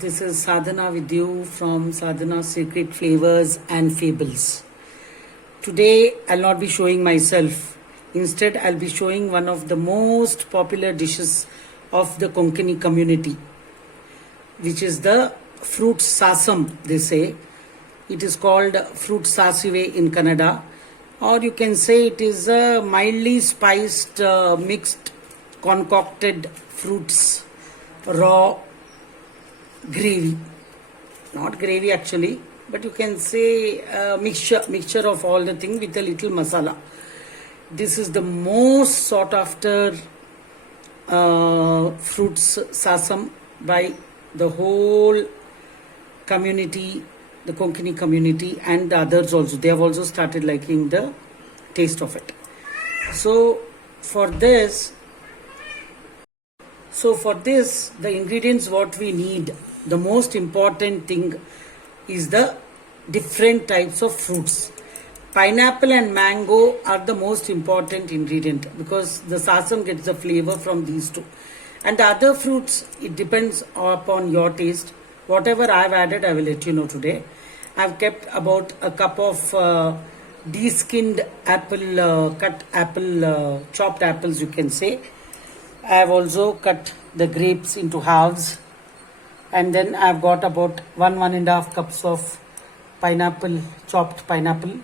This is Sadhana with you from Sadhana Secret Flavors and Fables. Today I'll not be showing myself. Instead, I'll be showing one of the most popular dishes of the Konkani community, which is the fruit sasam, they say. It is called fruit sasive in Kannada, or you can say it is a mildly spiced, mixed, concocted fruits, raw gravy. Not gravy actually, but you can say mixture of all the thing with a little masala. This is the most sought after fruits sasam by the whole community, the Konkani community, and the others also. They have also started liking the taste of it. So for this, the ingredients what we need, the most important thing is the different types of fruits. Pineapple and mango are the most important ingredient because the sasam gets the flavor from these two. And the other fruits, it depends upon your taste. Whatever I've added, I will let you know today. I've kept about a cup of de-skinned apple, cut apple, chopped apples you can say. I have also cut the grapes into halves, and then I have got about 1.5 cups of pineapple, chopped pineapple.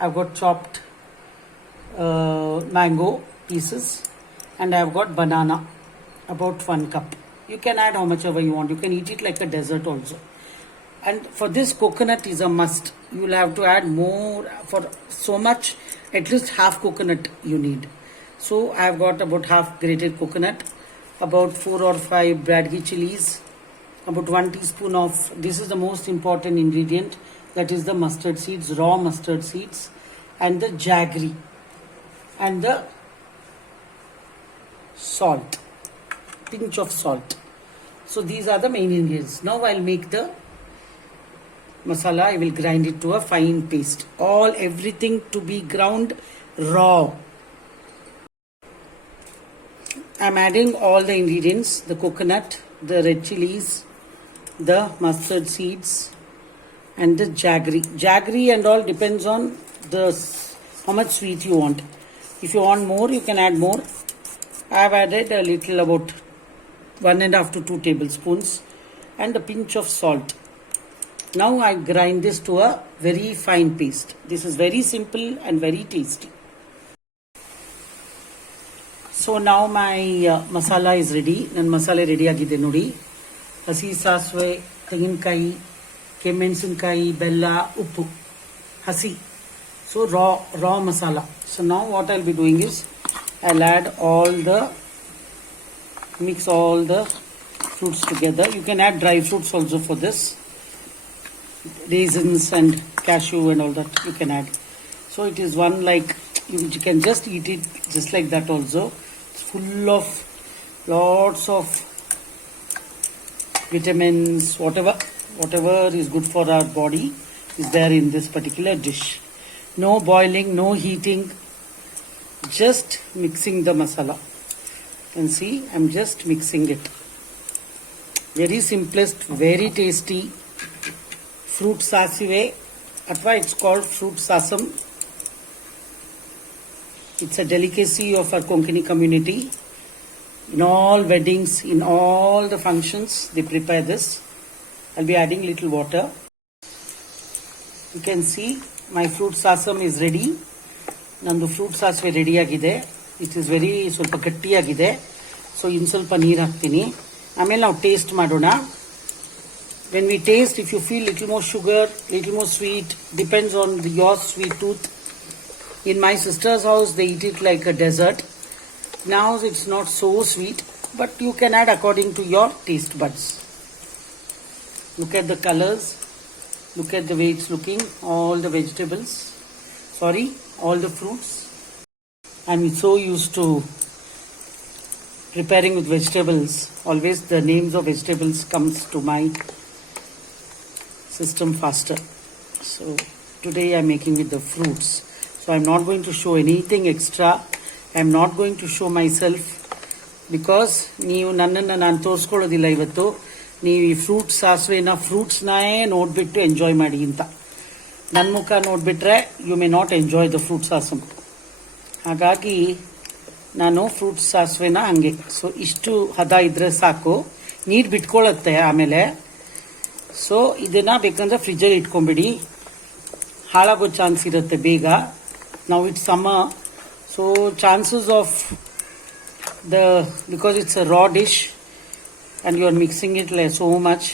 I've got chopped mango pieces, and I've got banana, about 1 cup. You can add how much ever you want. You can eat it like a dessert also. And for this, coconut is a must. You will have to add more. For so much, at least half coconut you need. So I have got about half grated coconut, about 4 or 5 Bradgi chilies, about 1 teaspoon of, this is the most important ingredient, that is the mustard seeds, raw mustard seeds, and the jaggery, and the salt, pinch of salt. So these are the main ingredients. Now I'll make the masala. I will grind it to a fine paste. Everything to be ground raw. I'm adding all the ingredients, the coconut, the red chilies, the mustard seeds, and the jaggery. Jaggery and all depends on how much sweet you want. If you want more, you can add more. I have added a little, about 1.5 to 2 tablespoons, and a pinch of salt. Now I grind this to a very fine paste. This is very simple and very tasty. So now my masala is ready. Nan masala ready agide nodi. Hasi sasve, ತೆಂಗಿನಕಾಯಿ, ಕೆಮ್ಮೆಣಸಿನಕಾಯಿ, ಬೆಲ್ಲ, ಉಪ್ಪು, hasi. So raw masala. So now what I'll be doing is I'll add mix all the fruits together. You can add dry fruits also for this. Raisins and cashew and all that you can add. So it is one like, you can just eat it just like that also. It's full of lots of vitamins, whatever is good for our body is there in this particular dish. No boiling, no heating, just mixing the masala. You can see I'm just mixing it. Very simplest, very tasty fruit sasive, athwa it's called fruit sasam. It's a delicacy of our Konkani community. In all weddings, in all the functions, they prepare this. I'll be adding little water. You can see my fruit sasam is ready. Nandu fruit sasive ready agide. It is very ಸ್ವಲ್ಪ ಗಟ್ಟಿಯಾಗಿದೆ. So ಇನ್ನು ಸ್ವಲ್ಪ ನೀರು ಹಾಕ್ತೀನಿ. ಆಮೇಲೆ ನಾವು taste ಮಾಡೋಣ. When we taste, if you feel little more sugar, little more sweet, depends on your sweet tooth. In my sister's house, they eat it like a dessert. Now it's not so sweet, but you can add according to your taste buds. Look at the colors. Look at the way it's looking. All the vegetables. All the fruits. I'm so used to preparing with vegetables. Always the names of vegetables comes to my system faster. So today I'm making with the fruits. So I'm not going to show anything extra. I'm not going to show myself because ನೀವು ನನ್ನನ್ನು ನಾನು ತೋರಿಸ್ಕೊಳ್ಳೋದಿಲ್ಲ ಇವತ್ತು. ನೀವು ಈ fruit ಸಾಸಿವೆನ ಫ್ರೂಟ್ಸ್ನೇ ನೋಡಿಬಿಟ್ಟು enjoy ಮಾಡಿ ಅಂತ. ನನ್ನ ಮುಖ ನೋಡಿಬಿಟ್ರೆ you may not enjoy the fruit sasam. ಹಾಗಾಗಿ ನಾನು ಫ್ರೂಟ್ ಸಾಸಿವೆನ ಹಂಗೆ ಸೊ ಇಷ್ಟು ಹದ ಇದ್ರೆ ಸಾಕು. ನೀರು ಬಿಟ್ಕೊಳ್ಳುತ್ತೆ ಆಮೇಲೆ. ಸೊ ಇದನ್ನ ಬೇಕಂದ್ರೆ ಫ್ರಿಜ್ಜಲ್ಲಿ ಇಟ್ಕೊಂಬಿಡಿ, ಹಾಳಾಗೋ ಚಾನ್ಸ್ ಇರುತ್ತೆ ಬೇಗ. ನಾವು it's summer, so chances of because it's a raw dish and you are mixing it like so much,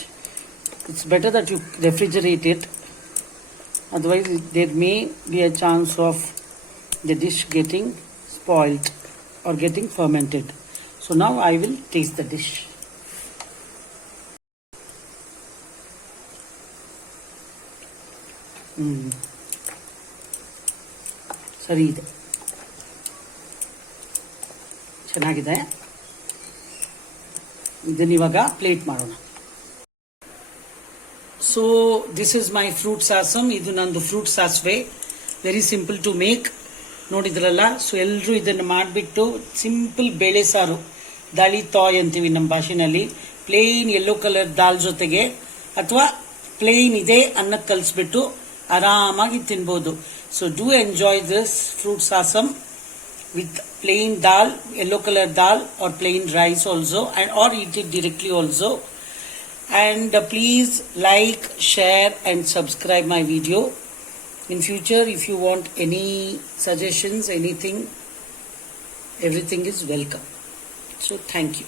it's better that you refrigerate it. Otherwise there may be a chance of the dish getting spoiled or getting fermented. So now I will taste the dish. ಸರಿ ಇದೆ, ಚೆನ್ನಾಗಿದೆ. ಇದನ್ನ ಇವಾಗ plate ಮಾಡೋಣ. So this is my fruit sasam. ಇದು ನಂದು fruit ಸಾಸಿವೆ. Very simple to make. ನೋಡಿದ್ರಲ್ಲ. ಸೊ ಎಲ್ಲರೂ ಇದನ್ನು ಮಾಡಿಬಿಟ್ಟು ಸಿಂಪಲ್ ಬೇಳೆ ಸಾರು, ದಾಳಿ ತಾಯ್ ಅಂತೀವಿ ನಮ್ಮ ಭಾಷೆನಲ್ಲಿ, ಪ್ಲೇನ್ ಯೆಲ್ಲೋ ಕಲರ್ ದಾಲ್ ಜೊತೆಗೆ ಅಥವಾ ಪ್ಲೇನ್ ಇದೆ ಅನ್ನಕ್ಕೆ ಕಲಿಸ್ಬಿಟ್ಟು ಆರಾಮಾಗಿ ತಿನ್ಬೋದು. So do enjoy this fruit sasam with plain dal, yellow color dal, or plain rice also, and or eat it directly also. And please like, share and subscribe my video. In future if you want any suggestions, anything, everything is welcome. So thank you.